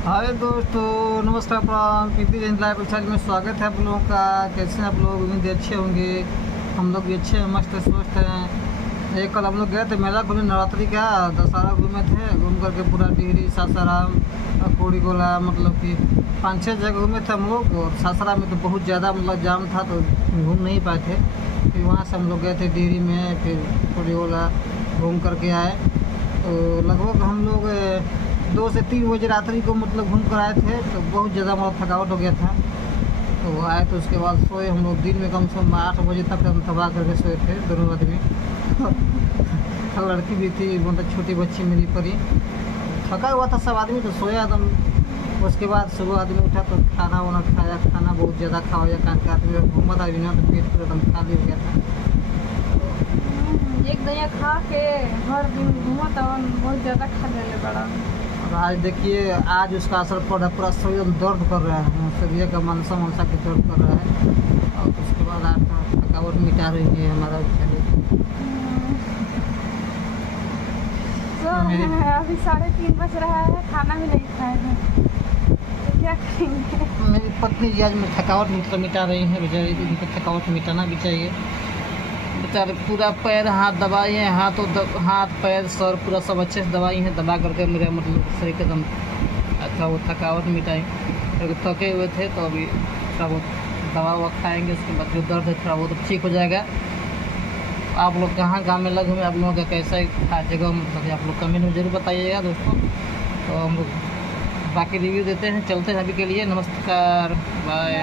हाय दोस्तों, नमस्कार प्रणाम। कीर्ति जैन लाइफ स्टाइल में स्वागत है आप लोगों का। कैसे हैं आप लोग? उम्मीद है अच्छे होंगे। हम लोग भी अच्छे हैं, मस्त स्वस्थ हैं। एक कल हम लोग गए थे मेला घूमने, नवरात्रि का दशहरा घूमे थे। घूम करके पूरा टिहरी, सासाराम, कोड़ी गोला, मतलब कि 5-6 जगह घूमे थे हम लोग। और सासाराम में तो बहुत ज़्यादा मतलब जाम था, तो घूम नहीं पाए थे। फिर वहाँ से हम लोग गए थे टिहरी में, फिर कोड़ी गोला घूम करके आए। तो लगभग हम लोग 2 से 3 बजे रात्रि को मतलब घूम कर आए थे। तो बहुत ज़्यादा मतलब थकावट हो गया था। तो वो आए तो उसके बाद सोए हम लोग। दिन में कम से कम 8 बजे तक हम तबाह करके सोए थे दोनों आदमी। और लड़की भी थी, मतलब छोटी बच्ची मेरी परी। थका हुआ था सब आदमी, तो सोया एकदम। उसके बाद सुबह आदमी उठा तो खाना वाना खाया। खाना बहुत ज़्यादा खा हुआ, कारण के आदमी घूमत आदमी ना, तो पेट पूरा एकदम खाली हो गया था। एक दया खा के हर दिन घूमत हवन, बहुत ज्यादा खा लेले बड़ा। और आज देखिए, आज उसका असर पड़ रहा है। पूरा शरीर एकदम दर्द कर रहा है, शरीर का मनसा मनसा के दर्द कर रहा है। और उसके बाद आज थकावट मिटा रही है हमारा शरीर। तो अभी 3:30 बज रहा है, खाना भी नहीं खाए हैं, तो क्या करेंगे। मेरी पत्नी जी आज में थकावट मतलब मिटा रही हैं। बेचारी, उनको थकावट मिटाना भी चाहिए। बेचारे पूरा पैर हाथ दबाई हैं, हाथ पैर सर पूरा सब अच्छे से दबाई हैं। दबा करके मेरा मतलब शरीर के एकदम अच्छा वो थकावट मिटाई। क्योंकि थके हुए थे, तो अभी थोड़ा बहुत दवा ववा खाएँगे। उसके बाद जो दर्द है थोड़ा बहुत ठीक हो जाएगा। आप लोग कहाँ गाँव में लगे हुए, आप लोगों का कैसा जगह मतलब आप लोग कमेंट में ज़रूर बताइएगा दोस्तों। तो हम लोग बाकी रिव्यू देते हैं, चलते हैं अभी के लिए। नमस्कार, बाय।